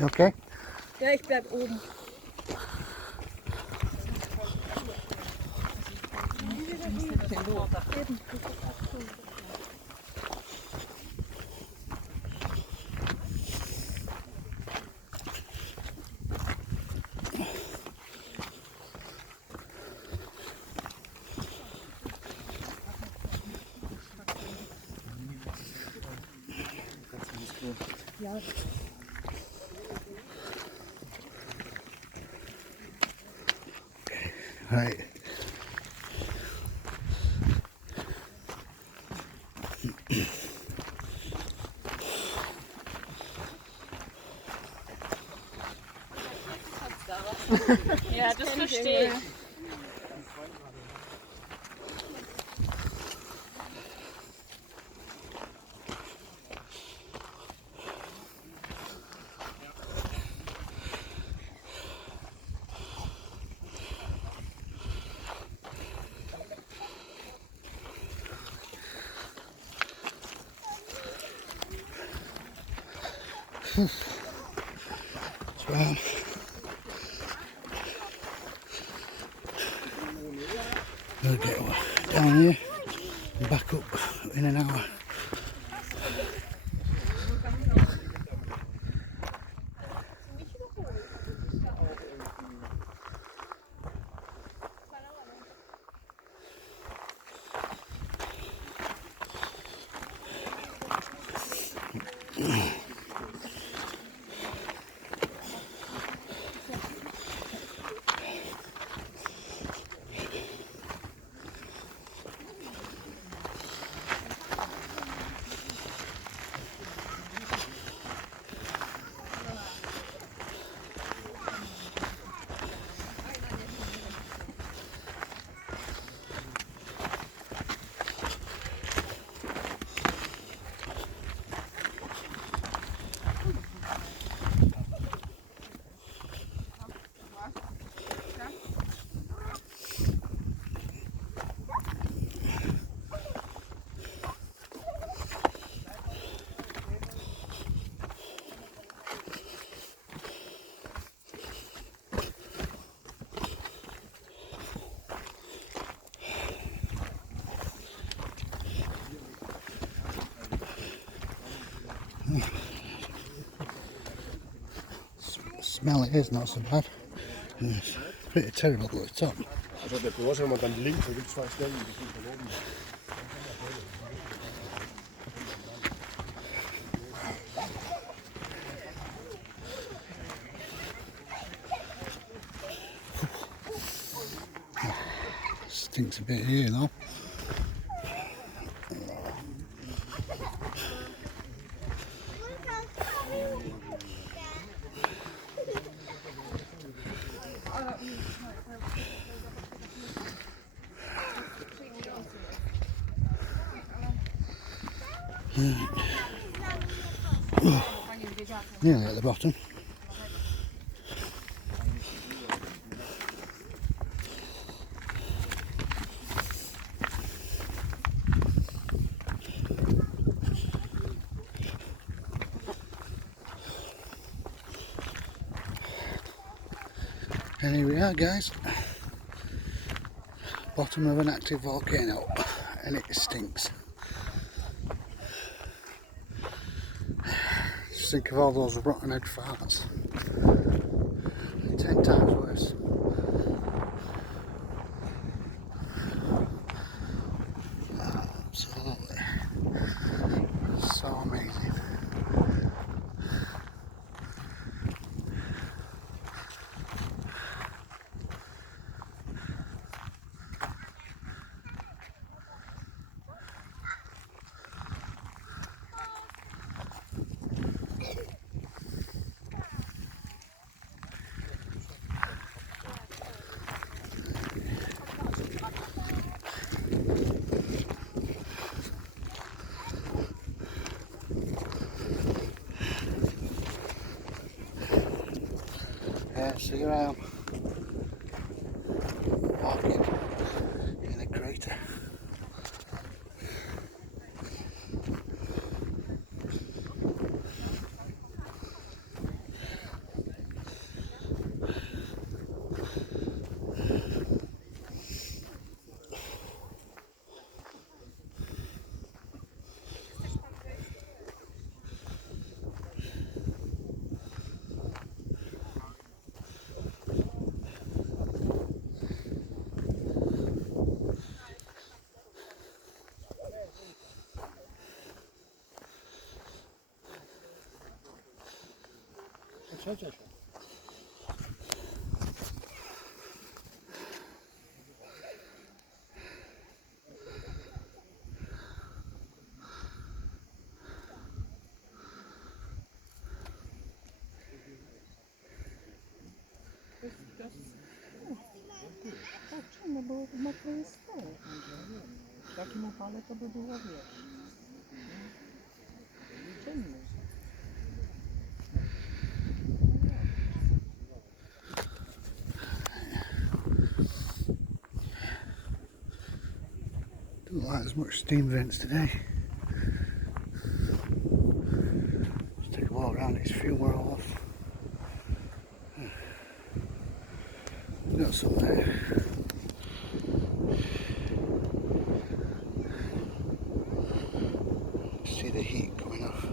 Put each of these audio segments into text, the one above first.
Okay. Ja, ich bleib oben. Ja. Right. Ja, das verstehe ich. Well, we'll get down here and back up in an hour. Smell it is not so bad. It's pretty terrible at the top. Also der Große, wenn man dann links, da gibt es 2 Stellen, die sind von oben. Stinks a bit here though. Nearly at the bottom. And here we are, guys. Bottom of an active volcano, and it stinks. Just think of all those rotten egg farts. 10 times worse. Absolutely. So amazing. Yeah, so here I am, walking in a crater. Cioè. No bo mokro jest to. Takim upale to by było, wiesz, ciemno. Don't like as much steam vents today. Just take a walk around, its fuel off. Got some there. See the heat coming off.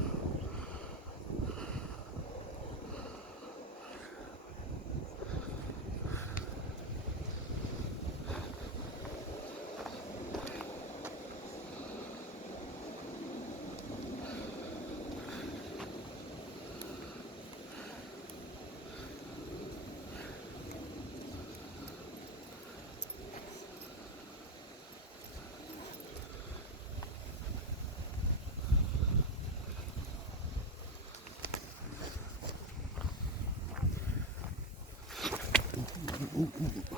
Ooh.